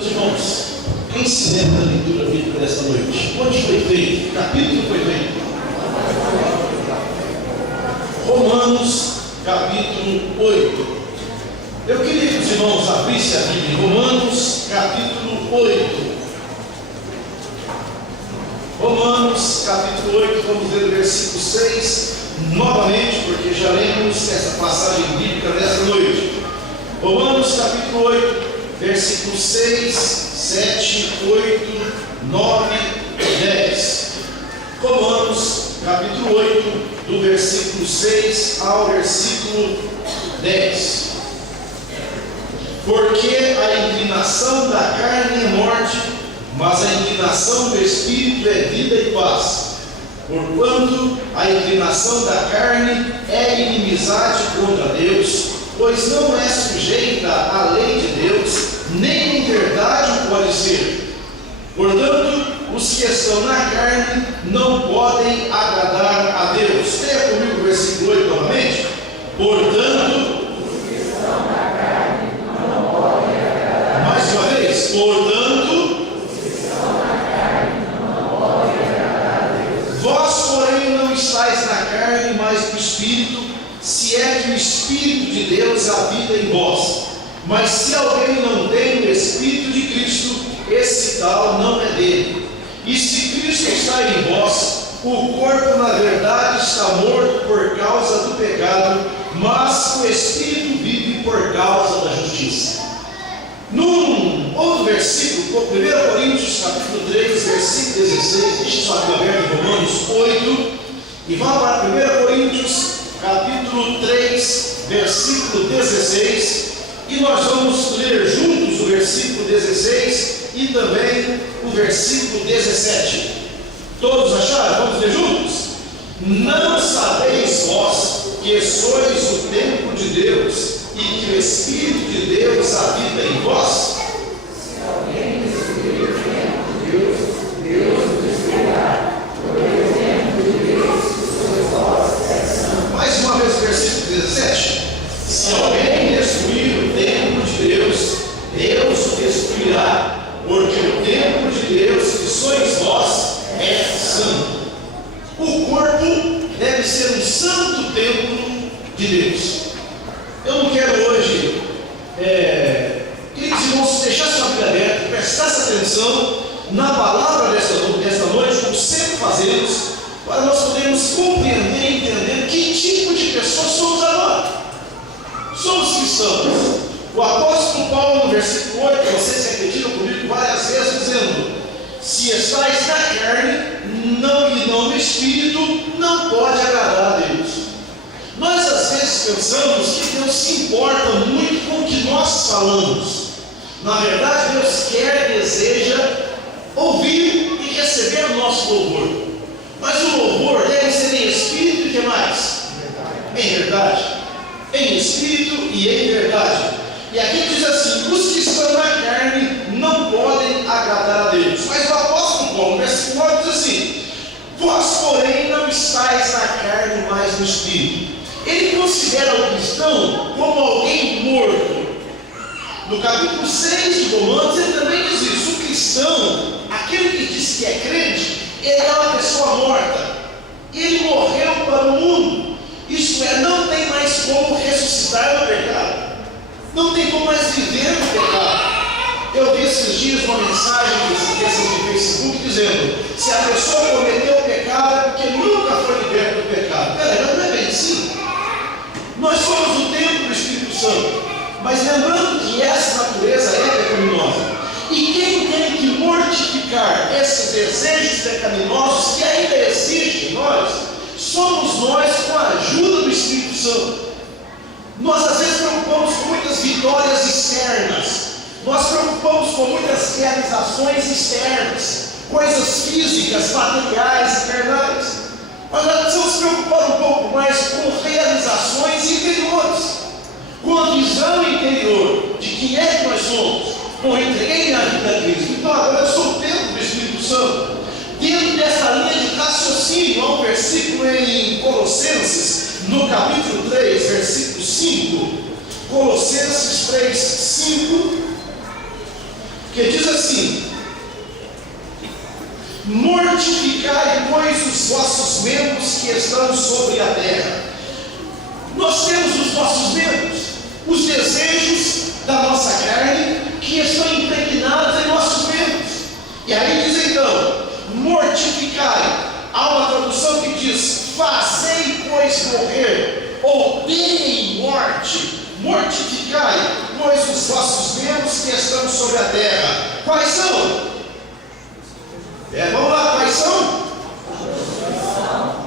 Meus irmãos, quem se lembra da leitura bíblica desta noite? Onde foi feito? Que capítulo foi feito? Romanos, capítulo 8. Eu queria que os irmãos abrissem a Bíblia em Romanos, capítulo 8. Romanos, capítulo 8, vamos ler o versículo 6, novamente, porque já lemos essa passagem bíblica desta noite. Romanos, capítulo 8, versículos 6, 7, 8, 9 e 10. Romanos, capítulo 8, do versículo 6 ao versículo 10. Porque a inclinação da carne é morte, mas a inclinação do Espírito é vida e paz. Porquanto a inclinação da carne é inimizade contra Deus, pois não é sujeita à lei de Deus, nem em verdade o pode ser. Portanto, os que estão na carne não podem agradar a Deus. Leia comigo o versículo 8 novamente. Portanto, os que estão na carne não podem agradar a Deus. Mais uma vez. Portanto, os que estão na carne não podem agradar a Deus. Vós, porém, não estáis na carne, mas no Espírito, se é que o Espírito de Deus habita em vós. Mas se alguém não tem o Espírito de Cristo, esse tal não é dele. E se Cristo está em vós, o corpo na verdade está morto por causa do pecado, mas o Espírito vive por causa da justiça. Num outro versículo, 1 Coríntios capítulo 3, versículo 16, deixa só aqui aberto em Romanos 8, e vá para 1 Coríntios capítulo 3, versículo 16, e nós vamos ler juntos o versículo 16 e também o versículo 17. Todos acharam? Vamos ler juntos? Não sabeis vós que sois o templo de Deus e que o Espírito de Deus habita em vós? Se alguém destruir o templo de Deus, Deus o destruirá, porque o templo de Deus sois vós, é santo. Mais uma vez o versículo 17. Se alguém destruir o templo de Deus, Deus o destruirá, porque o templo de Deus, que sois vós, é santo. O corpo deve ser um santo templo de Deus. Eu não quero hoje, queridos irmãos, deixar sua Bíblia aberta, prestasse atenção na palavra desta noite, como sempre fazemos, para nós podermos compreender e entender que tipo de pessoas somos agora. Somos cristãos. O apóstolo Paulo, no versículo 8, vocês repetiram comigo várias vezes, dizendo: se estáis na carne e não no Espírito, não pode agradar a Deus. Nós às vezes pensamos que Deus se importa muito com o que nós falamos. Na verdade, Deus quer, deseja ouvir e receber o nosso louvor. Mas o louvor deve ser em Espírito e que mais? Em verdade. Em Espírito e em verdade. E aqui diz assim: os que estão na carne não podem agradar a Deus. Mas o apóstolo Paulo, no versículo 9, diz assim: vós, porém, não estáis na carne, mas no Espírito. Ele considera o cristão como alguém morto. No capítulo 6 de Romanos, ele também diz isso: o cristão, aquele que diz que é crente, ele é uma pessoa morta. Ele morreu para o mundo. Isto é, não tem mais como ressuscitar no pecado. Não tem como mais viver no pecado. Eu vi esses dias uma mensagem no Facebook dizendo: se a pessoa cometeu o pecado é porque nunca foi liberto do pecado. Peraí, não é bem assim. Nós somos o templo do Espírito Santo, mas lembrando que essa natureza é pecaminosa. E quem tem que mortificar esses desejos pecaminosos que ainda existem em nós, somos nós, com a ajuda do Espírito Santo. Nós às vezes preocupamos com muitas vitórias externas, nós preocupamos com muitas realizações externas, coisas físicas, materiais, carnais. Mas nós precisamos preocupar um pouco mais com realizações interiores, com a visão interior de quem é que nós somos. Bom, eu entreguei minha vida a Cristo, então agora eu sou o templo do Espírito Santo. Dentro dessa linha de raciocínio, há um versículo em Colossenses, no capítulo 3, versículo 5, Colossenses 3, 5, que diz assim: mortificai, pois, os vossos membros que estão sobre a terra. Nós temos os nossos membros, os desejos da nossa carne que estão impregnados em nossos membros. E aí diz então: mortificai. Há uma tradução que diz: fazei, pois, morrer, ou deem morte. Mortificai, pois, os vossos membros que estão sobre a terra. Quais são? Vamos lá, quais são?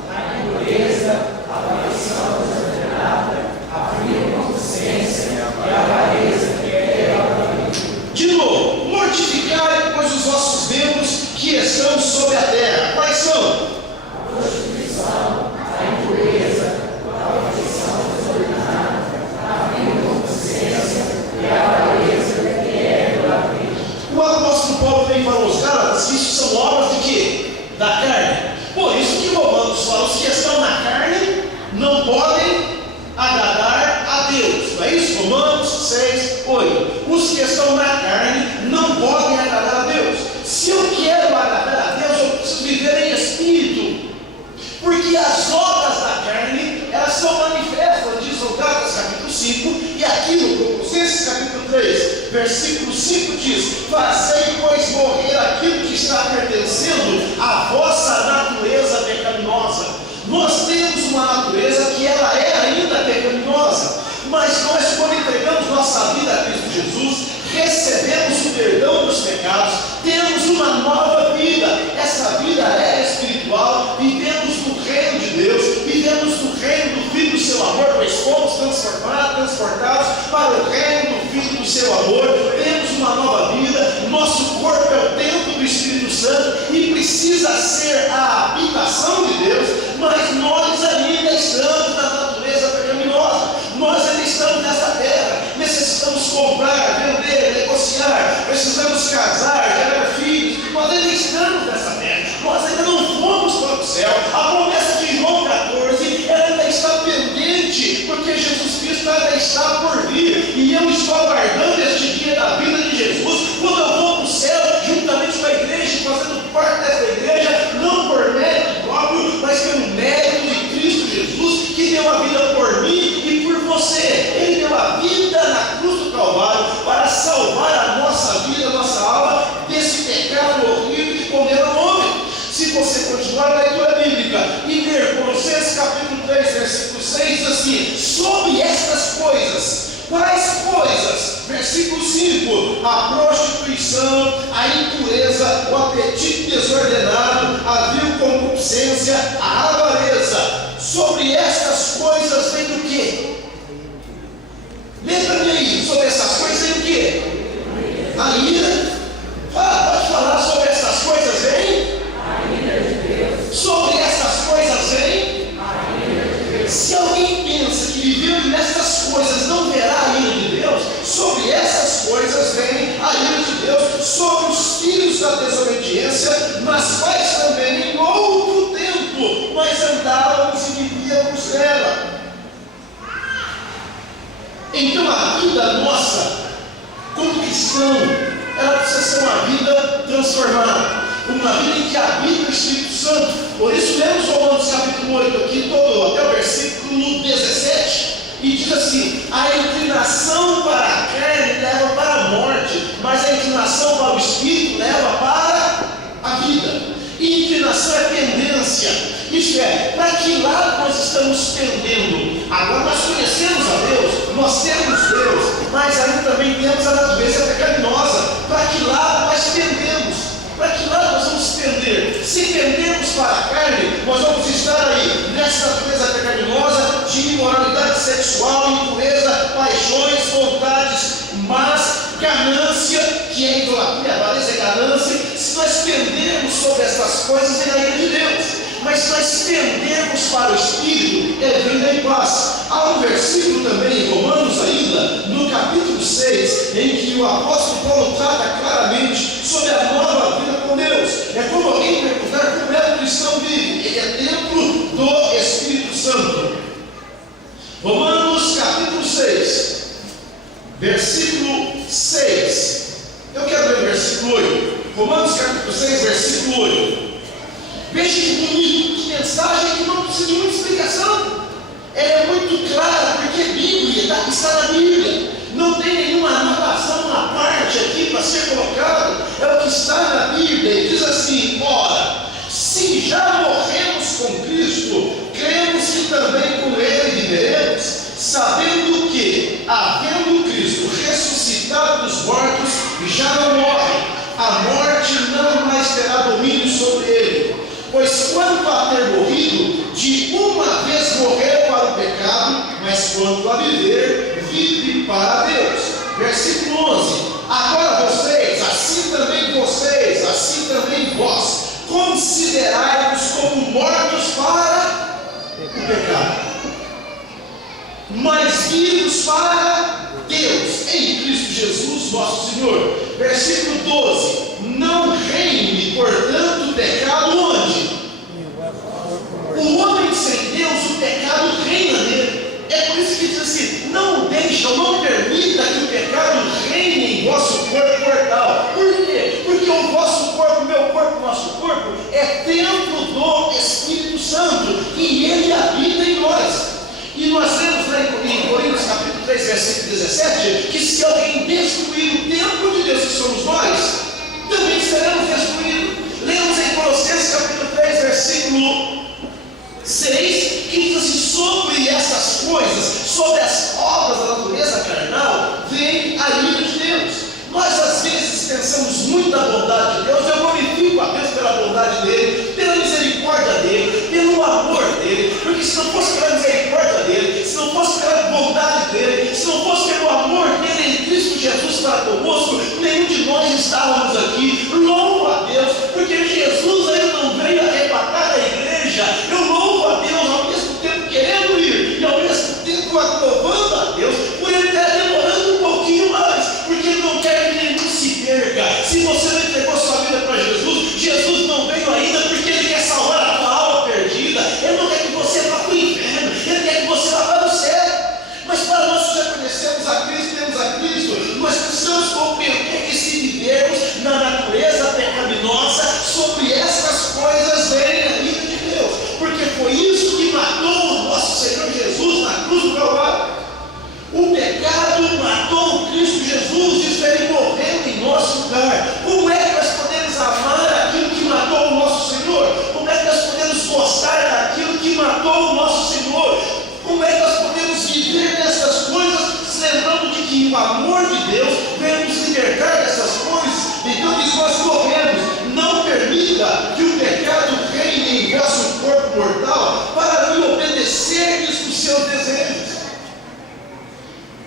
A impureza, a aparição desordenada, a fria consciência e a avareza que é. De novo: mortificai, pois, os vossos membros que estão sobre a terra. Quais são? A prostituição, a impureza, a aparição desordenada, a fria consciência e a avareza que é idolatria. O apóstolo Paulo vem para os Gálatas que isso são obras de quê? Da carne. Por isso que Romanos fala: os que estão na carne não podem agradar a Deus. Não é isso? Romanos 6, 8. Os que estão na carne não podem agradar a Deus. Se eu quero agradar a Deus, eu preciso viver em espírito, porque as obras da carne, elas são manifestas, diz o Gálatas capítulo 5, e aqui no Colossenses capítulo 3, versículo 5 diz: fazei, pois, morrer aquilo que está pertencendo à vossa natureza pecaminosa. Nós temos uma natureza que ela é ainda pecaminosa, mas nós, quando entregamos nossa vida a Cristo Jesus, recebemos o perdão dos pecados, temos uma nova vida. Essa vida é espiritual, vivemos no reino de Deus, vivemos no reino do Filho do seu amor, pois fomos transportados para o reino do Filho do seu amor. Temos uma nova vida, nosso corpo é o templo do Espírito Santo e precisa ser a habitação de Deus, mas nós ainda estamos na natureza pecaminosa, nós ainda estamos nessa terra, necessitamos comprar, vender, negociar, precisamos casar, gerar filhos. Nós ainda estamos nessa terra, nós ainda não fomos para o céu. A promessa de João 14, ela ainda está pendente, porque Jesus Cristo ainda está por vir, e eu estou aguardando este dia da vida de Jesus, quando eu vou para o céu juntamente com a igreja, fazendo parte dessa igreja, não por mérito próprio, mas pelo mérito de Cristo Jesus, que deu a vida por mim e por você. Ele deu a vida na cruz do Calvário para salvar a nossa vida, a nossa alma desse pecado horrível que condena o homem. Se você continuar na leitura bíblica e ler Colossenses capítulo 3, versículo 6, diz assim: sobre estas coisas. Quais coisas? Versículo 5: a prostituição, a impureza, o apetite desordenado, a vil concupiscência, a avareza. Sobre estas coisas vem o quê? Lembra-me aí, sobre essas coisas vem o quê? A ira. Pode falar sobre essas coisas vem? A ira de Deus. Sobre essas coisas vem? A ira de Deus. Se alguém pensa que vivendo nessas coisas não verá a ira de Deus, sobre essas coisas vem a ira de Deus, sobre os filhos da desobediência, nas quais também em outro tempo nós andávamos e vivíamos nela. Então a vida nossa, como cristão, ela precisa ser uma vida transformada, uma vida em que habita o Espírito Santo. Por isso lemos Romanos capítulo 8 aqui, todo, até o versículo 17, e diz assim: a inclinação para a carne leva para a morte, mas a inclinação para o Espírito leva para a vida. E inclinação é tendência, isto é, para que lado nós estamos tendendo. Agora nós conhecemos a Deus, nós temos Deus, mas ainda também temos a natureza pecaminosa. Para que lado nós tendemos? Para que lado nós vamos tender? Se tendermos para a carne, nós vamos estar aí nessa natureza pecaminosa de imoralidade sexual, impureza, paixões, vontades, mas ganância, que é idolatria, avareza é ganância. Se nós pendermos sobre essas coisas, é a ira de Deus. Mas se nós pendermos para o Espírito, é vida e paz. Há um versículo também em Romanos ainda, no capítulo 6, em que o apóstolo Paulo trata claramente sobre a nova vida com Deus. É como alguém perguntar como é que o cristão vive. Ele é templo do Espírito Santo. Romanos capítulo 6, versículo 6. Eu quero ler o versículo Romanos capítulo 6, versículo 8. Veja que bonito, que mensagem que não precisa de muita explicação. Ela é muito clara, porque é Bíblia, está na Bíblia. Não tem nenhuma anotação na parte aqui para ser colocado. É o que está na Bíblia. E diz assim: ora, se já morremos com Cristo, cremos que também com Ele viveremos, sabendo que, havendo Cristo ressuscitado dos mortos, já não morre, a morte não mais terá domínio sobre ele. Pois quanto a ter morrido, de uma vez morreu para o pecado, mas quanto a viver, vive para Deus. Versículo 11. Agora assim também vós, considerai-vos como mortos para o pecado, mas vivos para Deus, em Cristo Jesus nosso Senhor. Versículo 12. Não reine, portanto, o pecado onde? O homem sem Deus, o pecado reina nele. É por isso que diz assim: não deixa, não permita que o pecado reine em vosso corpo mortal. Por quê? Porque o vosso corpo, meu corpo, nosso corpo, é templo do Espírito Santo, e ele habita em nós. E nós lemos lá em Coríntios capítulo 3, versículo 17, que se alguém destruir o templo de Deus, que somos nós, também seremos destruídos. Lemos em Colossenses capítulo 3, versículo 6, que diz assim: sobre essas coisas, sobre as obras da natureza carnal, vem a ira de Deus. Nós às vezes pensamos muito na bondade de Deus. Eu glorifico a Deus pela bondade dele, pela misericórdia dele, pelo amor dele, porque se não fosse pela misericórdia dele, se não fosse pela bondade dele, se não fosse pelo amor dele em Cristo Jesus para conosco, nenhum de nós estávamos aqui. Louvo a Deus, porque Jesus ainda não veio arrebatar a igreja. Eu louvo a Deus, ao mesmo tempo querendo ir e ao mesmo tempo louvando a Deus por ele estar demorando um pouquinho mais, porque ele não quer que nenhum se perca. Se você não entregou sua vida para Jesus, Jesus não veio ainda porque ele quer salvar a tua alma perdida. Ele não quer que você vá para o inferno, ele quer que você vá para o céu. Mas para nós que já conhecemos a Cristo, temos a Cristo, nós precisamos compreender que se vivermos na natureza pecaminosa, sobre essas coisas vem a ira de Deus, porque foi isso que matou o nosso Senhor Jesus na cruz do Calvário. O pecado matou o Cristo Jesus, isso ele morreu em nosso lugar. Como é que nós podemos amar aquilo que matou o nosso Senhor? Como é que nós podemos gostar daquilo que matou o nosso Senhor? Como é que nós podemos viver nessas coisas, se lembrando de que o amor de Deus veio nos libertar dessas coisas? Então diz: nós morremos. Não permita que o pecado reine em vosso corpo mortal, para lhe obedecerdes os seus desejos.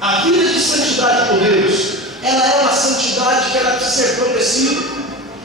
A vida de santidade por Deus, ela é uma santidade que ela precisa ser progressiva.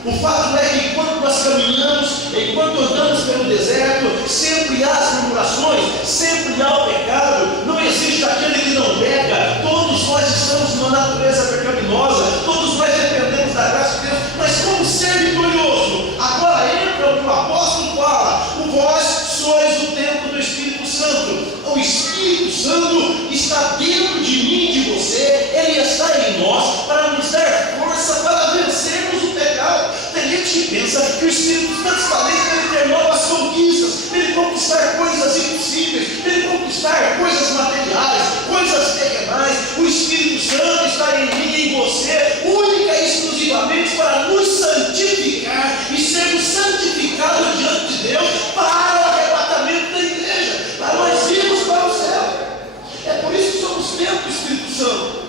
O fato é que enquanto nós caminhamos, enquanto andamos pelo deserto, sempre há as murmurações, sempre há o pecado. Não existe aquele que não peca. Todos nós estamos numa natureza pecaminosa, todos nós dependemos da graça de Deus. Mas como ser vitorioso? Agora entra o que o apóstolo fala: vós sois o templo do Espírito Santo. O Espírito Santo está dentro de mim e de você. Ele está em nós para nos dar força para vencermos o pecado. Tem gente que pensa que o Espírito Santo está dentro para ele ter novas conquistas, para ele conquistar coisas impossíveis, para ele conquistar coisas materiais, coisas terrenais. O Espírito Santo está em mim e em você, única e exclusivamente para nos santificar e sermos santificados diante de Deus para o arrebatamento da igreja, para nós irmos para o céu. É por isso que somos templo do Espírito Santo.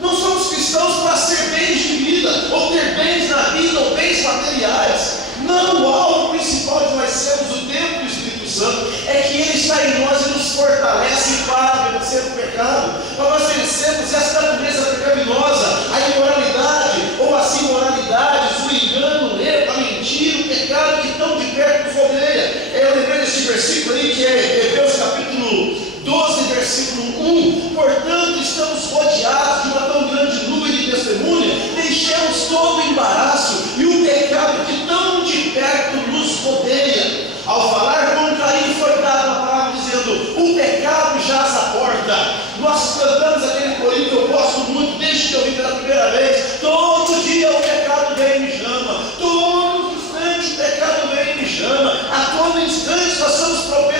Não somos cristãos para ser bens de vida, ou ter bens na vida, ou bens materiais. Não, o alvo principal de nós sermos o templo do Espírito Santo é que ele está em nós e nos fortalece para vencer o pecado, para nós vencermos essa natureza pecaminosa, a imoralidade, ou as imoralidades, o engano, o erro, a mentira, o pecado que tão de perto nos rodeia. Eu lembrei desse versículo aí, que é Hebreus capítulo 12, versículo 1. Portanto, estamos rodeados de uma tão grande nuvem de testemunha, deixemos todo o embaraço e o pecado que tão de perto nos rodeia. Ao falar com Caim, foi dada a palavra dizendo: o pecado jaz à porta. Nós cantamos aquele corinho que eu gosto muito, desde que eu vi pela primeira vez. Todo dia o pecado vem e me chama.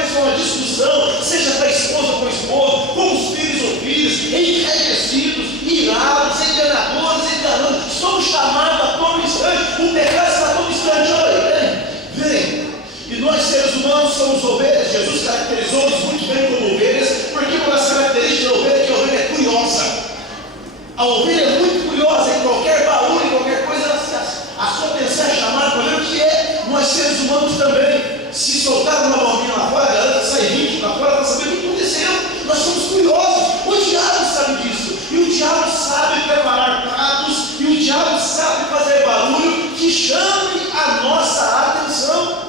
vezes uma discussão, seja com a esposa ou com o esposo, com os filhos ou filhas, enraivecidos, irados, enganadores, enganando, somos chamados a todo instante, o pecado está a todo instante. Olha, vem. E nós seres humanos somos ovelhas. Jesus caracterizou-nos muito bem como ovelhas, porque uma das características da ovelha é que a ovelha é curiosa. A ovelha é muito curiosa, em qualquer barulho, em qualquer coisa, a sua atenção é chamada para ver o que é. Nós seres humanos também. Se soltar uma bombinha lá fora, a galera sai 20 lá fora para saber o que aconteceu. Nós somos curiosos. O diabo sabe disso. E o diabo sabe preparar pratos. E o diabo sabe fazer barulho que chame a nossa atenção.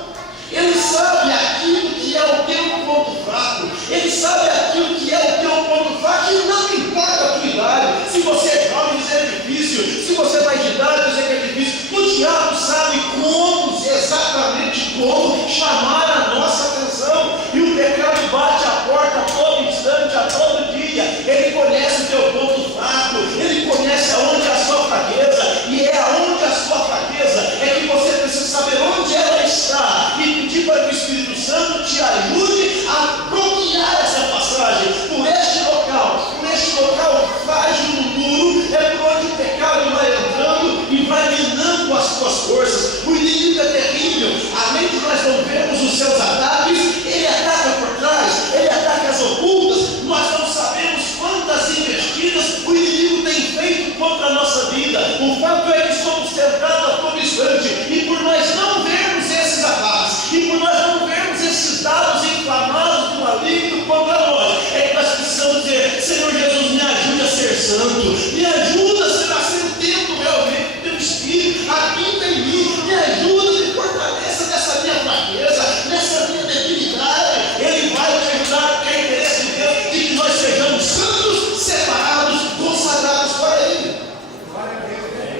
Ele sabe aquilo que é o teu ponto fraco. Ele sabe aquilo que é o teu ponto fraco. E não importa a tua idade. Se você é jovem, dizer é difícil. Se você vai de idade, dizer que é difícil. O diabo sabe como, exatamente como chamar a nossa atenção. E o pecado bate a porta a todo instante, a todo dia. Ele conhece o teu ponto fraco. Ele conhece aonde é a sua fraqueza. E é aonde a sua fraqueza é que você precisa saber onde ela está. E pedir para que o Espírito Santo te ajude a bloquear essa passagem por este local frágil no muro, é por onde o pecado vai entrando e vai minando as tuas forças. O inimigo é terrível. Além de nós não vermos os seus ataques, ele ataca por trás, ele ataca as ocultas. Nós não sabemos quantas investidas o inimigo tem feito contra a nossa vida. O fato é que somos tentados a todo instante, e por nós não vermos esses ataques, e por nós não vermos esses dados inflamados do maligno contra nós, é que nós precisamos dizer: Senhor Jesus, me ajude a ser santo, me ajuda a ser o tempo realmente do teu Espírito, habita em mim, me ajuda, me fortaleça nessa minha fraqueza, nessa minha debilidade. Ele vai te ajudar, porque é interesse de Deus de que nós sejamos santos, separados, consagrados para Ele.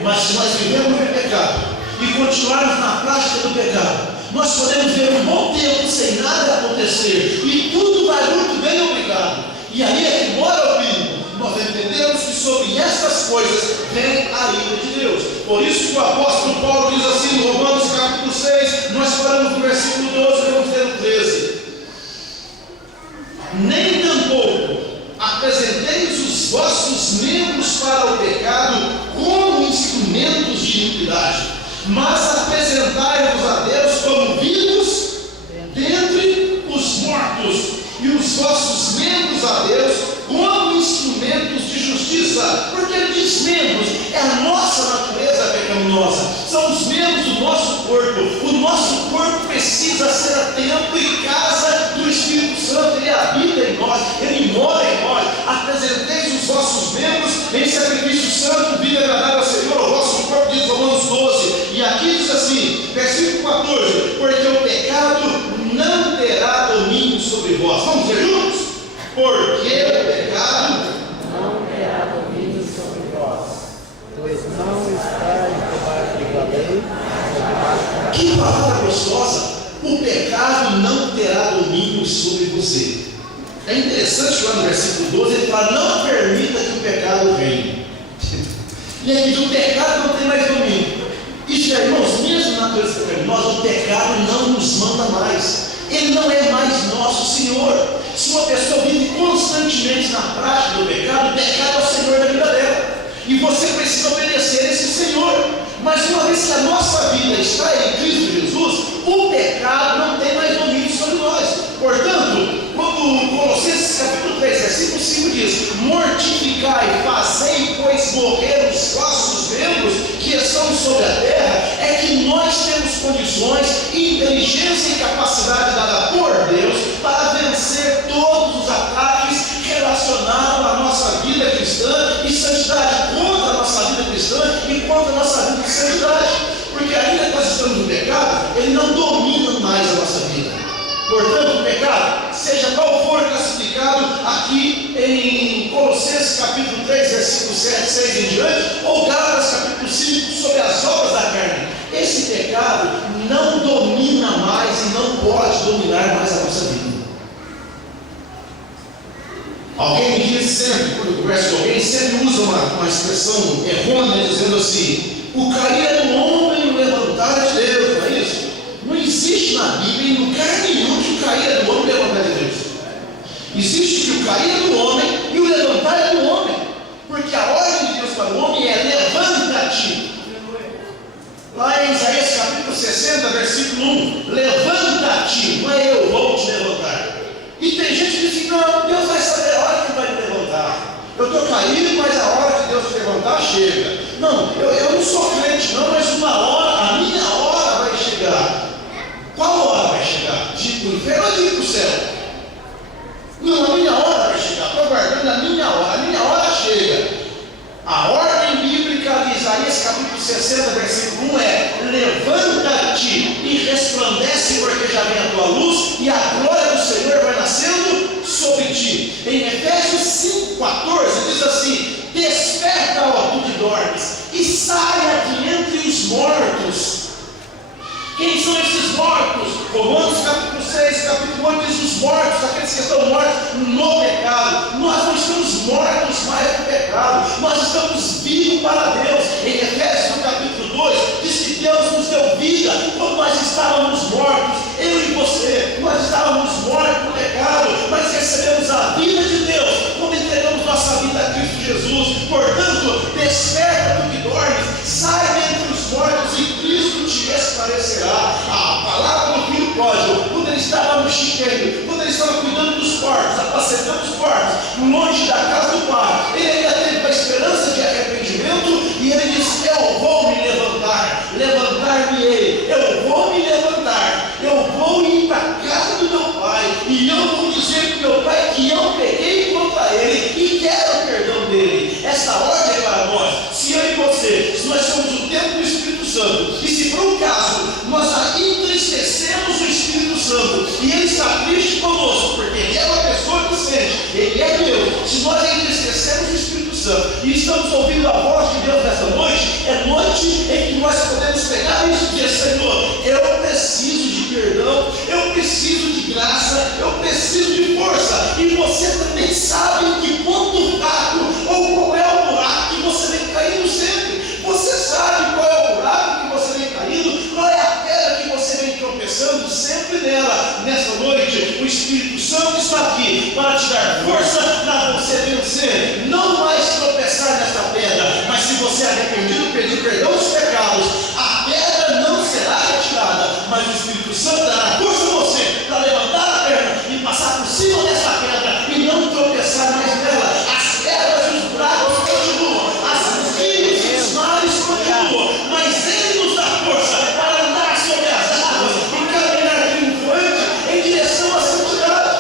Mas se nós vivemos no pecado e continuarmos na prática do pecado, nós podemos ver um bom tempo sem nada acontecer, e tudo vai muito bem, obrigado. E aí é que mora o perigo. Nós entendemos que sobre estas coisas vem a ira de Deus. Por isso que o apóstolo Paulo diz assim no Romanos capítulo 6, nós paramos no versículo 12 e vamos ler o 13. Nem tampouco apresenteis os vossos membros para o pecado como instrumentos de iniquidade, mas apresentai-vos a Deus como vivos dentre os mortos, e os vossos membros a Deus como instrumentos de justiça. Porque ele diz membros, é a nossa natureza pecaminosa, são os membros do nosso corpo. O nosso corpo precisa ser a templo e casa do Espírito Santo. Ele habita em nós, ele mora em nós. Apresenteis os vossos membros em sacrifício santo, vida agradável ao Senhor, o vosso corpo, diz Romanos 12. E aqui diz assim, versículo 14: porque o pecado não terá domínio sobre vós. Vamos ver juntos? Porque o pecado não terá domínio sobre vós, pois não estáis debaixo da lei, mas debaixo. Que palavra gostosa! O pecado não terá domínio sobre você. É interessante lá no versículo 12, ele fala: não permita que o pecado reine. E aí diz: o pecado não tem mais domínio. Isso, irmãos, mesmo na natureza pecaminosa, o pecado não nos manda mais. Ele não é mais nosso Senhor. Se uma pessoa vive constantemente na prática do pecado, o pecado é o Senhor da vida dela. E você precisa obedecer a esse Senhor. Mas uma vez que a nossa vida está em Cristo Jesus, o pecado não tem mais domínio sobre nós. Portanto, quando Colossenses capítulo 3, versículo 5 diz: mortificai, fazei, pois morrer os vossos membros que estão sobre a terra, é que nós temos condições, inteligência e capacidade dada por Deus para vencer todos os ataques relacionados à nossa vida cristã e santidade, contra a nossa vida cristã e contra a nossa vida de santidade. Porque ainda que nós estamos no pecado, ele não domina mais a nossa vida. Portanto, o pecado, seja qual for classificado aqui em Colossenses capítulo 3, versículo 7, 6 em diante, ou Gálatas capítulo 5, sobre as obras da carne, esse pecado não domina mais e não pode dominar mais a nossa vida. Alguém me diz sempre, quando eu converso com alguém, sempre usa uma expressão errônea, dizendo assim: o cair é do homem e o levantar é de Deus, não é isso? Não existe na Bíblia em lugar nenhum que o cair é do homem e o levantar é de Deus. Existe que o cair é do homem e o levantar é do homem. Porque a ordem de Deus para o homem é levanta-te. Lá em Isaías capítulo 60, versículo 1, levanta-te, não é eu vou te levantar. E tem gente que diz assim, não, Deus vai saber a hora que vai me levantar. Eu estou caído, mas a hora de Deus te levantar chega. Não, eu não sou crente não, mas uma hora, a minha hora vai chegar. Qual hora vai chegar? De ir para o inferno ou de ir para o céu? Não, a minha hora vai chegar, estou aguardando a minha hora chega. A ordem bíblica de Isaías capítulo 60, versículo 1 é: levanta-te e resplandece, porque já vem a tua luz, e a glória do Senhor vai nascendo sobre ti. Em Efésios 5,14 diz assim: desperta, ó tu que dormes, e saia de entre os mortos. Quem são esses mortos? Romanos capítulo 6, capítulo 8 diz os mortos, aqueles que estão mortos no pecado. Nós não estamos mortos mais no pecado, nós estamos vivos para Deus. Em Efésios no capítulo 2 diz que Deus nos deu vida quando nós estávamos mortos. Eu e você, nós estávamos mortos no pecado, mas recebemos a vida de Deus quando entregamos nossa vida a Cristo Jesus. Portanto, desperta do que dormes, sai dentre os mortos e Cristo te esclarecerá. A palavra do filho pródigo, quando ele estava no chiqueiro, quando ele estava cuidando dos porcos, apacentando os porcos, longe da casa do pai, ele ainda teve uma esperança de arrependimento e ele disse: eu vou me levantar-me-ei, eu vou me levantar, eu vou ir para a casa do meu pai e eu vou dizer para o meu pai que eu peguei contra ele e quero o perdão dele. Essa ordem é para nós. Se eu e você, se nós somos o templo do Espírito Santo, e se por um caso nós entristecemos o Espírito Santo e ele está triste conosco, porque ele é uma pessoa que sente, ele é Deus. Se nós entristecemos o Espírito Santo e estamos ouvindo a voz de Deus nessa noite, é noite em que nós podemos pegar isso e dizer: Senhor, eu preciso de perdão, eu preciso de graça, eu preciso de força. E você também sabe em que ponto fraco ou qual é o buraco que você vem caindo sempre. Você sabe qual é o buraco que você vem caindo, qual é a pedra que você vem tropeçando sempre nela. Nessa noite, o Espírito Santo está aqui para te dar força para você vencer. Não mais tropeçar nessa pedra, mas se você é arrependido, pedir perdão dos pecados, a pedra não será retirada, mas o Espírito Santo dará força a você para levantar a perna e passar por cima dessa pedra e não tropeçar mais nela. As pedras e os buracos continuam, as rios e os mares continuam, mas Ele nos dá força para andar sobre as águas e caminhar triunfante em direção à santidade.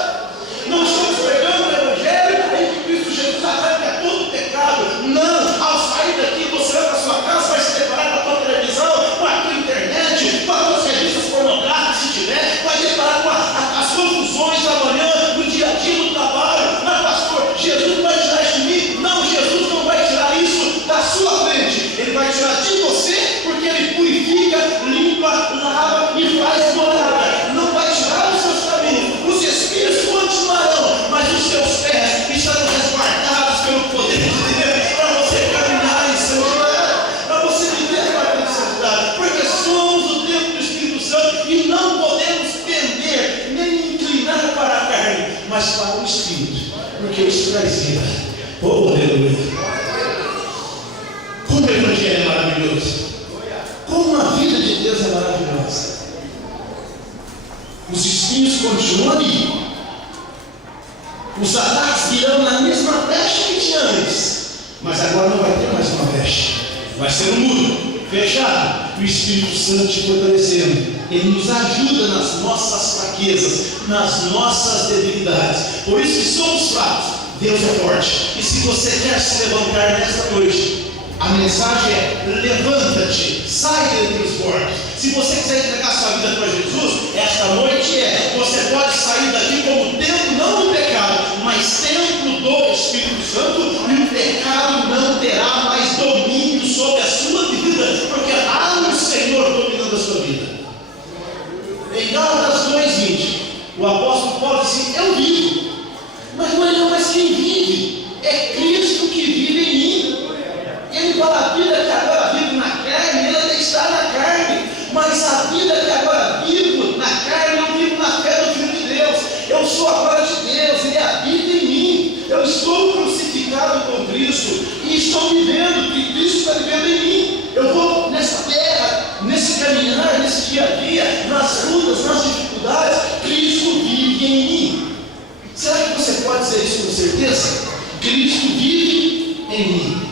Não estamos pregando o Evangelho em que Cristo Jesus arranca todo o pecado. Não, ao sair daqui você vai para a sua casa, vai se preparar para a tua televisão, para a tua internet, para as tuas revistas pornográficas se tiver, vai preparar com as confusões da manhã, no dia a dia, no trabalho. Mas pastor, Jesus não vai tirar isso de mim? Não, Jesus não vai tirar isso da sua frente. Ele vai tirar de você, porque Ele purifica, limpa, lava e faz morada. Não vai tirar os seus caminhos. Os espíritos continuarão, mas os seus pés estarão resguardados pelo poder de Deus, para você caminhar em santidade, para você viver a santidade, porque somos o templo do Espírito Santo e não podemos pender nem inclinar para a carne, mas para o Espírito, porque o Espírito traz vida. Oh, aleluia! Como o Evangelho é maravilhoso, como a vida de Deus é maravilhosa. Os espinhos continuam ali, os ataques virão na mesma brecha que tinha antes, mas agora não vai ter mais uma brecha, vai ser um muro fechado. O Espírito Santo te fortalecendo, Ele nos ajuda nas nossas fraquezas, nas nossas debilidades. Por isso que somos fracos, Deus é forte. E se você quer se levantar nesta noite, a mensagem é: levanta-te, sai dentre os mortos. Se você quiser entregar sua vida para Jesus, esta noite você pode sair daqui como templo, não do pecado, mas templo do Espírito Santo, e o pecado não terá mais domínio sobre a sua vida, porque há um Senhor dominando a sua vida. Em Gálatas 2:20, o apóstolo Paulo disse: eu vivo, mas não é não mais quem vive, é Cristo que vive em mim. Ele fala: a vida que agora vive na carne, ele ainda está na carne, mas a vida que agora vivo na carne, eu vivo na fé do Filho de Deus. Cristo e estou vivendo, que Cristo está vivendo em mim. Eu vou nessa terra, nesse caminhar, nesse dia a dia, nas lutas, nas dificuldades, Cristo vive em mim. Será que você pode dizer isso com certeza? Cristo vive em mim.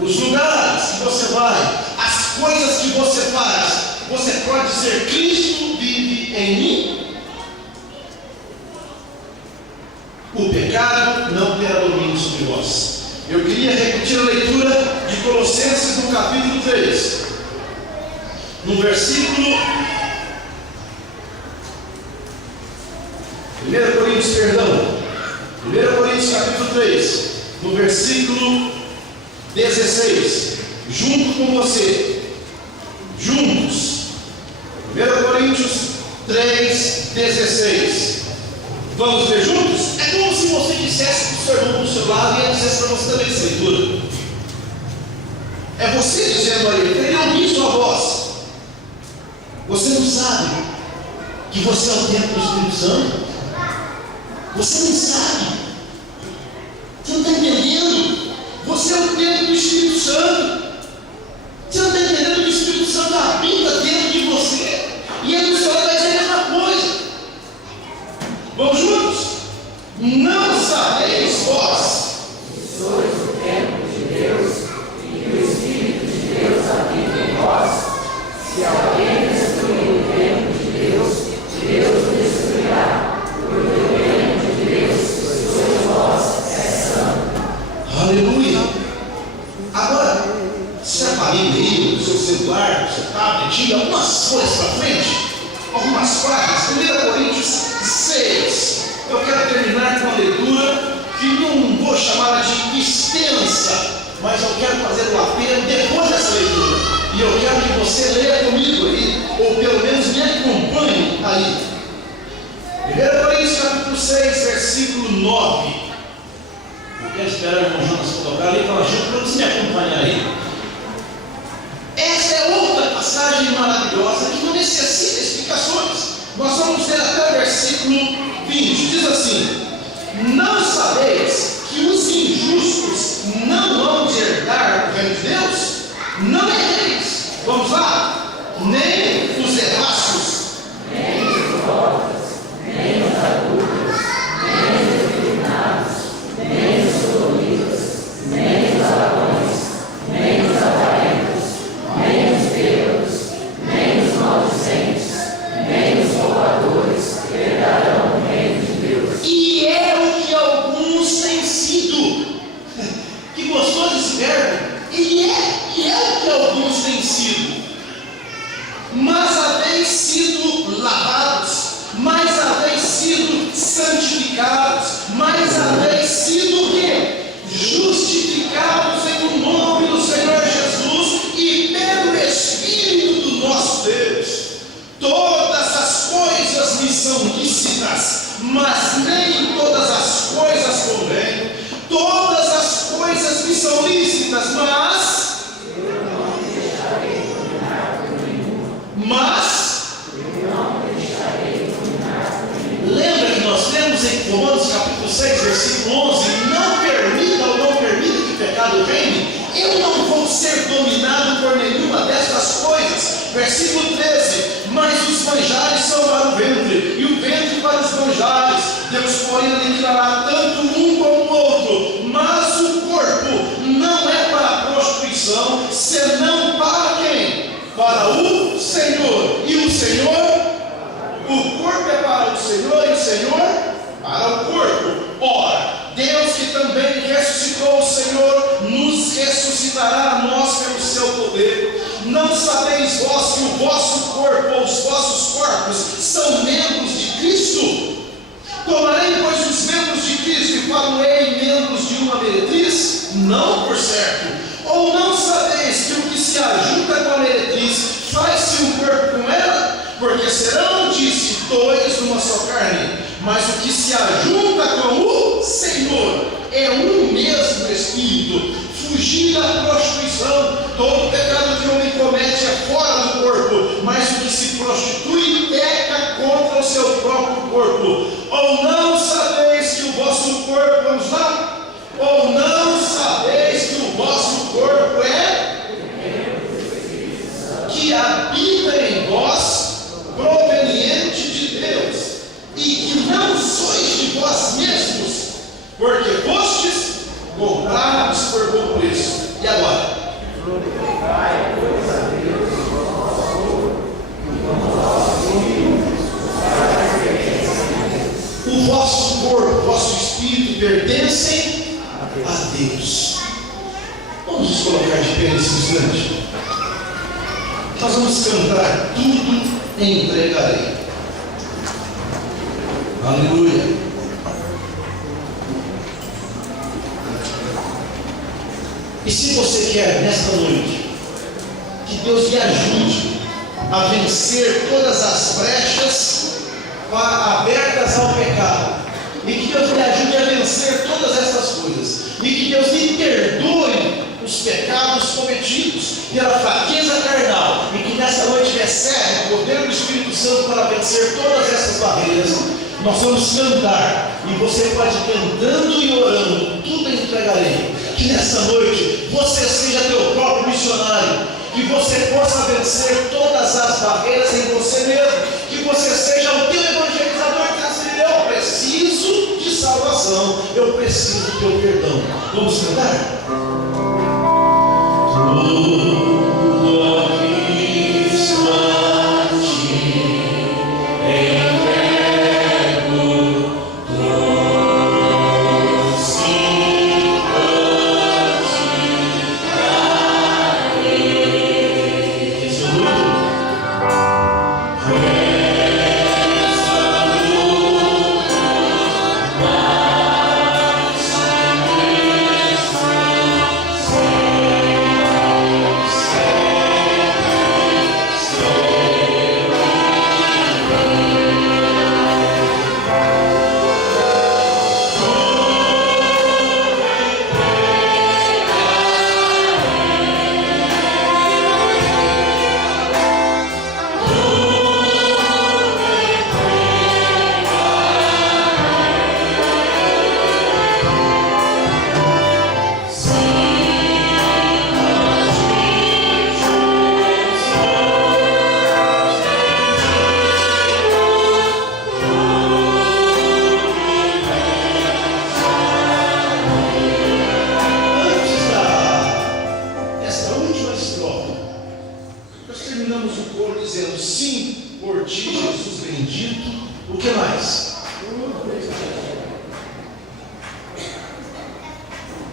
Os lugares que você vai, as coisas que você faz, você pode dizer: Cristo vive em mim. O pecado não terá domínio sobre vós. Eu queria repetir a leitura de Colossenses no capítulo 3, no versículo 1 Coríntios capítulo 3, no versículo 16, junto com você, juntos. 1 Coríntios 3, 16. Vamos ver juntos? É como se você dissesse para o seu irmão do seu lado e ele dissesse para você também essa leitura. É você dizendo a ele, ele ouvir sua voz. Você não sabe que você é o templo do Espírito Santo? Você não sabe. Você não está entendendo? Você é o templo do Espírito Santo. Você não está entendendo que o Espírito Santo habita dentro de você? E ele no seu lado vai dizer a mesma coisa. Vamos juntos? Não sabeis vós que sois o templo de Deus e que o Espírito de Deus habita em vós. Se alguém destruir o templo de Deus, Deus o destruirá, porque o templo de Deus que sois vós é santo. Aleluia! Agora, se a família aí, o seu celular, o seu tablet, tinha algumas coisas para frente, algumas páginas. 1 Coríntios 6. Eu quero terminar com uma leitura que não vou chamar de extensa, mas eu quero fazer o apelo depois dessa leitura. E eu quero que você leia comigo aí, ou pelo menos me acompanhe aí. 1 Coríntios capítulo 6, versículo 9. Eu quero esperar o irmão Jonas colocar ali para você me acompanhar aí. Essa é outra passagem maravilhosa que não necessita explicações. Nós vamos ter até o versículo 20. Diz assim: não sabeis que os injustos não vão de herdar o reino de Deus? Não erreis. Vamos lá? Nem os devassos, nem os idólatras, nem os adúlteros, nem os efeminados, nem os sodomitas, nem os ladrões, nem os avarentos, nem os bêbados, nem os maldizentes, nem os roubadores herdarão o reino de Deus. e é o que alguns têm sido. Que gostoso esse verbo. E é o que alguns têm sido. Mas haveis sido lavados, mas haveis sido santificados, mas haveis sido o quê? Justificados em o nome do Senhor Jesus e pelo Espírito do nosso Deus. Todas as coisas me são lícitas, mas nem todas as coisas convêm. Todas as coisas me são lícitas, mas lembra que nós lemos em Romanos capítulo 6, versículo 11: não permita ou não permita que o pecado reine. Eu não vou ser dominado por nenhuma destas coisas. Versículo 13: mas os manjares são para o ventre, e o ventre para os manjares. Deus, porém, aniquilará tanto um como o outro, mas o corpo não é para a prostituição, senão para quem? Para o Senhor. E o Senhor? O corpo é para o Senhor e o Senhor para o corpo. Ora, Deus que também ressuscitou o Senhor, nos ressuscitará a nós pelo seu poder. Não sabeis vós que o vosso corpo ou os vossos corpos são membros de Cristo? Tomarei, pois, os membros de Cristo e falo-ei membros de uma meretriz? Não, por certo. Ou não sabeis que o que se ajunta com a meretriz faz-se um corpo com ela? Porque serão, disse, dois numa só carne. Mas o que se ajunta com o Senhor é um mesmo Espírito. Fugir da prostituição. Todo pecado que o homem comete é fora do corpo, mas o que se prostitui peca contra o seu próprio corpo. Ou não sabeis que o vosso corpo, vamos lá? Ou não sabeis E agora? O vosso corpo, o vosso espírito pertencem a Deus. Vamos nos colocar de pé nesse instante. Nós vamos cantar Tudo Entregarei. Aleluia. E se você quer, nesta noite, que Deus lhe ajude a vencer todas as brechas abertas ao pecado, e que Deus lhe ajude a vencer todas essas coisas, e que Deus lhe perdoe os pecados cometidos pela fraqueza carnal, e que nessa noite recebe o poder do Espírito Santo para vencer todas essas barreiras, nós vamos cantar, e você pode ir cantando e orando, tudo entregarei. Que nessa noite você seja teu próprio missionário, que você possa vencer todas as barreiras em você mesmo, que você seja o teu evangelizador, que assim, eu preciso de salvação, eu preciso do teu perdão. Vamos cantar? Tudo aqui está a ti,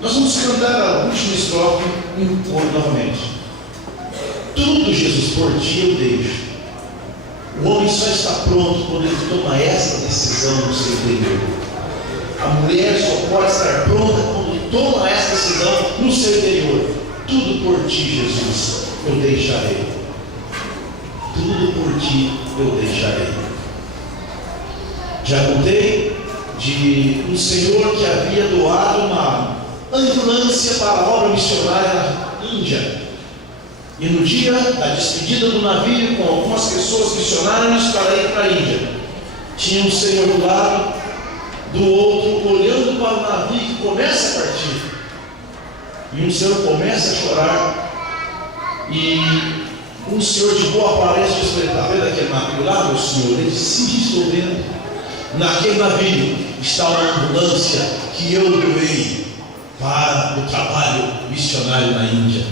Nós vamos cantar a última estrofe em coro novamente. Tudo, Jesus, por ti eu deixo. O homem só está pronto quando ele toma esta decisão no seu interior. A mulher só pode estar pronta quando toma esta decisão no seu interior. Tudo por ti, Jesus, eu deixarei. Tudo por ti eu deixarei. Já contei de um senhor que havia doado uma ambulância para a obra missionária na Índia. E no dia da despedida do navio, com algumas pessoas missionárias para ir para a Índia, tinha um senhor do lado, do outro, olhando para o navio que começa a partir. E um senhor começa a chorar. E um senhor de boa aparência diz: está vendo aquele navio lá, meu senhor? Ele disse: sim, estou vendo. Naquele navio está uma ambulância que eu doei para o trabalho missionário na Índia.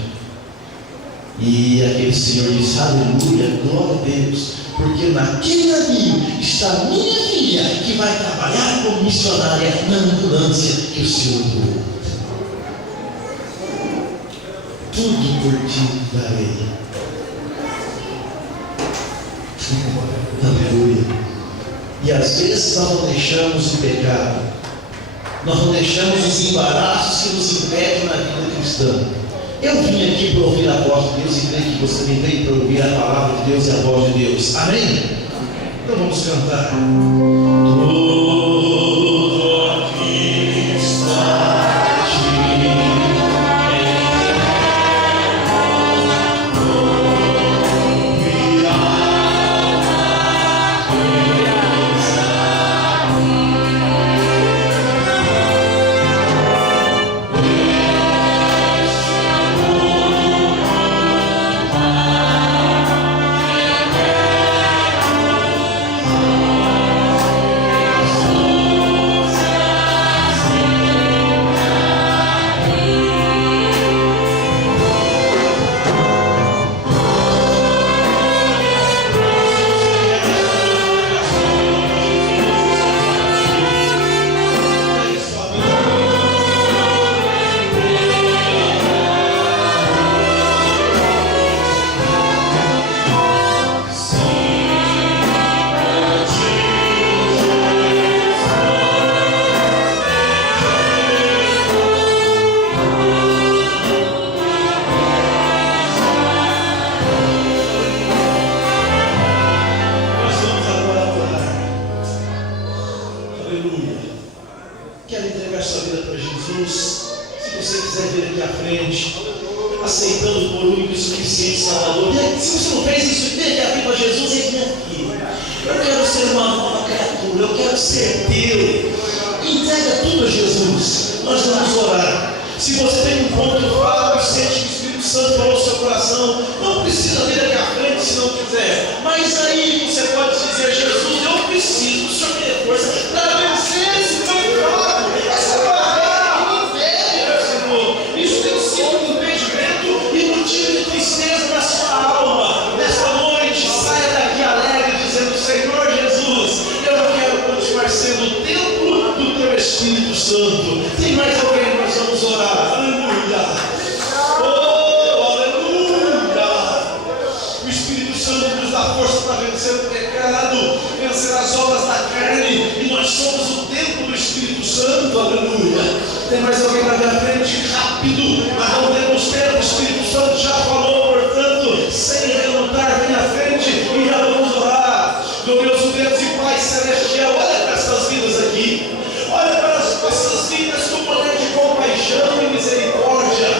E aquele senhor disse: aleluia, glória a Deus, porque naquele navio está minha filha, que vai trabalhar como missionária na ambulância que o Senhor doou. Tudo por ti darei. Aleluia. E às vezes nós não deixamos o pecado, nós não deixamos os embaraços que nos impedem na vida cristã. Eu vim aqui para ouvir a voz de Deus e creio que você também veio para ouvir a palavra de Deus e a voz de Deus. Amém? Então vamos cantar. Tudo aqui está a ti. Oh, Jesus, se você quiser vir aqui à frente, aceitando por único e suficiente Salvador, se você não fez isso, vem aqui à frente para Jesus, vem aqui. Eu quero ser uma nova criatura, eu quero ser teu. Entrega tudo a Jesus. Nós vamos orar. Se você tem um ponto fraco e sente que o Espírito Santo falou no seu coração, não precisa vir aqui à frente se não quiser. Mas aí você pode dizer: Jesus, eu preciso, o Senhor me dê força para vencer esse meu fraco, essa barreira que me impede, meu Senhor. Isso tem sido um impedimento e motivo de tristeza na sua alma. Nesta noite, saia daqui alegre, dizendo: Senhor Jesus, eu não quero continuar sendo o templo do teu Espírito Santo. Tem mais alguém? Nós vamos orar. Aleluia. Oh, aleluia. O Espírito Santo nos dá força para vencer o pecado, vencer as obras da carne, e nós somos o templo do Espírito Santo. Aleluia. Tem mais alguém na minha frente? Rápido. Nós não temos tempo. O Espírito Santo já falou, portanto, sem relutar, vem à frente e já vamos orar. Glorioso Deus e Pai Celestial, olha para essas vidas aqui. Olha para essas vidas com poder de compaixão e misericórdia,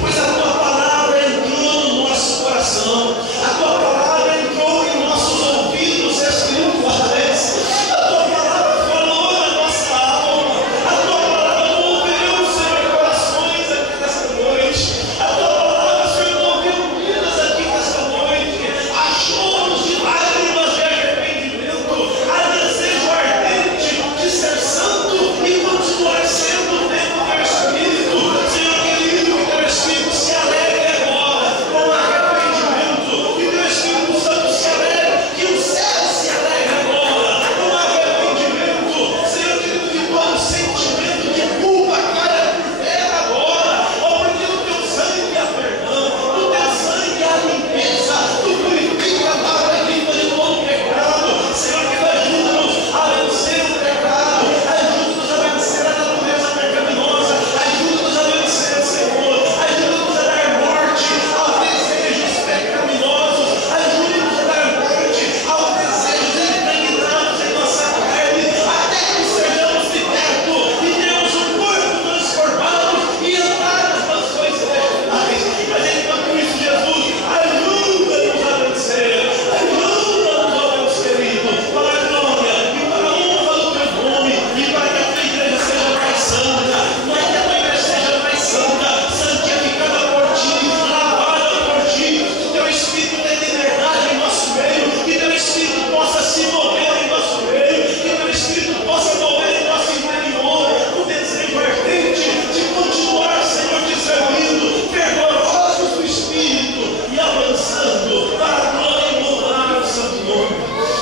pois a tua palavra entrou no nosso coração, a tua palavra entrou em nossos ouvidos espirituais, a tua palavra falou na nossa alma, a tua palavra moveu, Senhor, corações aqui nesta noite, a tua palavra, Senhor, moveu vidas aqui nesta noite, há choros de lágrimas de arrependimento, há desejo ardente de ser santo e continuar sendo o tempo do teu Espírito. Senhor querido, que teu Espírito se alegre agora com arrependimento, que teu Espírito Santo se alegre, que o céu se alegre agora com arrependimento. Senhor querido, que todo sentimento de culpa caia por terra agora, porque o teu sangue há perdão, o teu sangue há limpeza, tu purifica a barra limpa de todo pecado. Senhor, que ajuda-nos a vencer o pecado, ajuda-nos a vencer a natureza pecaminosa, ajuda-nos a vencer, Senhor, ajuda-nos a dar morte aos desejos pecaminosos, ajuda-nos a dar morte aos desejos impregnados em nossa carne, até que sejamos de perto e temos um corpo transformado e andar nas mansões celestiais. Mas enquanto isso, Jesus, ajuda-nos a vencer, ajuda-nos, ó Deus querido, para a glória e para a honra do teu nome, e para que a tua igreja seja mais santa, para que a tua igreja seja mais santa, santificada por ti, lavada por ti, que teu Espírito tenha liberdade em nosso meio, que teu Espírito possa se mover em nosso meio, que teu Espírito possa mover em nosso interior o desejo ardente de continuar, Senhor, te servindo, fervorosos do Espírito e avançando para a glória e honrar o santo nome.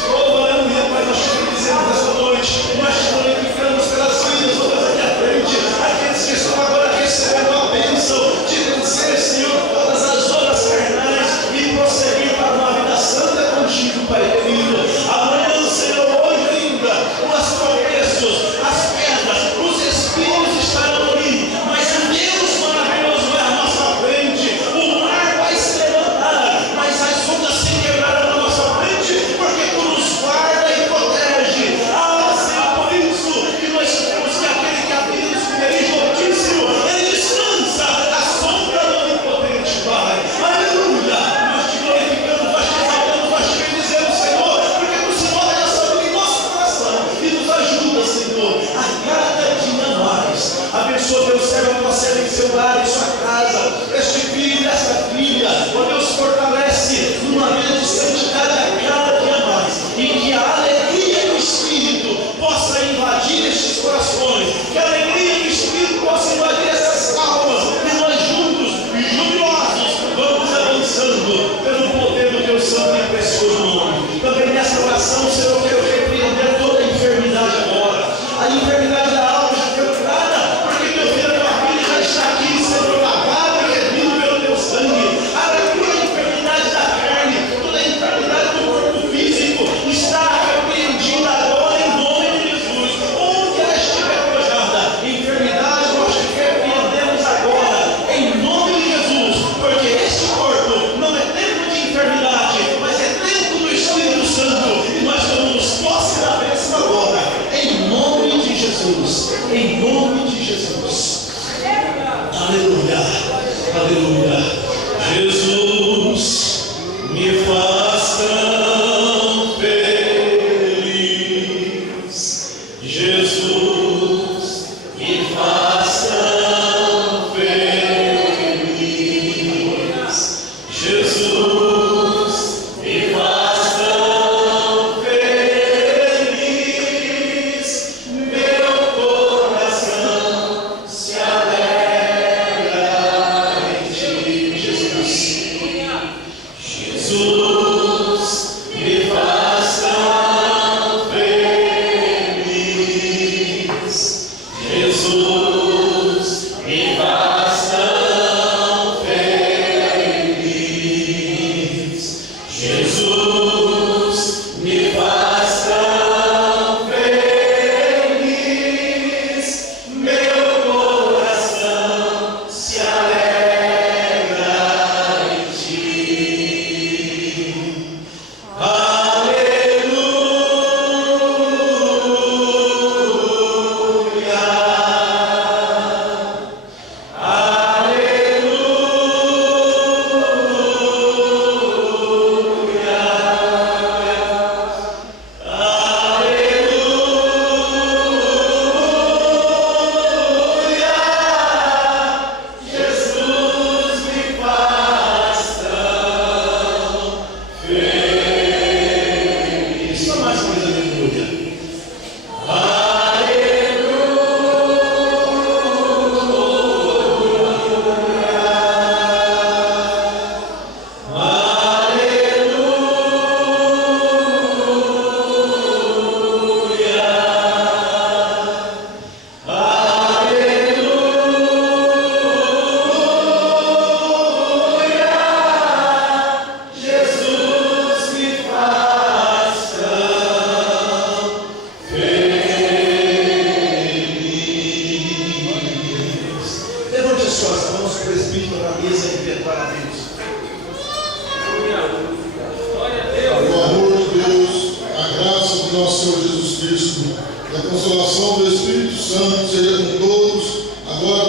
Oh, aleluia, Pai, nós te bendizemos esta noite, nós te glorificamos pelas vidas, todas aqui à frente, aqueles que estão agora recebendo a bênção de vencer, Senhor, todas as obras carnais e prosseguir para uma vida santa contigo, Pai querido. Amanhã, Senhor, hoje ainda, os tropeços, as pedras, os espinhos estarão ali, mas o Deus maravilhoso é à nossa frente, o mar vai se levantar, mas as ondas se quebrarão na nossa frente, porque tu nos guarda e protege. Senhor, por isso que nós sabemos que aquele que habita no esconderijo do Altíssimo, ele descansa à sombra do Onipotente, Pai. Aleluia! Nós te glorificamos, nós te exaltamos, nós te bendizemos, Senhor, porque tu se move nessa vida em nosso coração e nos ajuda, Senhor, a cada dia mais. Abençoa teu servo, tua serva em seu lar, em sua casa, este filho e esta filha, ó Deus, fortalece numa vida de santidade a cada dia mais, e que a alegria do Espírito possa invadir estes corações, que a alegria do Espírito possa invadir essas almas, e nós juntos e jubilosos vamos avançando pelo poder do teu santo e precioso nome. Também nesta oração, Senhor, eu quero repreender toda a enfermidade agora, a enfermidade da alma já foi curada, porque teu filho e tua filha já está aqui, Senhor. Aleluia. Jesus, me faz tão feliz. Jesus, me faz tão feliz. Jesus, me faz tão feliz. Meu coração se alegra em ti. Jesus, Jesus, me faz tão feliz. Jesus, me faz tão feliz. Jesus, me faz tão feliz. Meu coração se alegra em ti. Jesus, me faz tão feliz. Só mais uma vez, aleluia. Jesus, me faz tão feliz. Levante as suas mãos, presbítero, na mesa e prepara a Deus. O amor de Deus, a graça do nosso Senhor Jesus Cristo e a consolação do Espírito Santo seja com todos, agora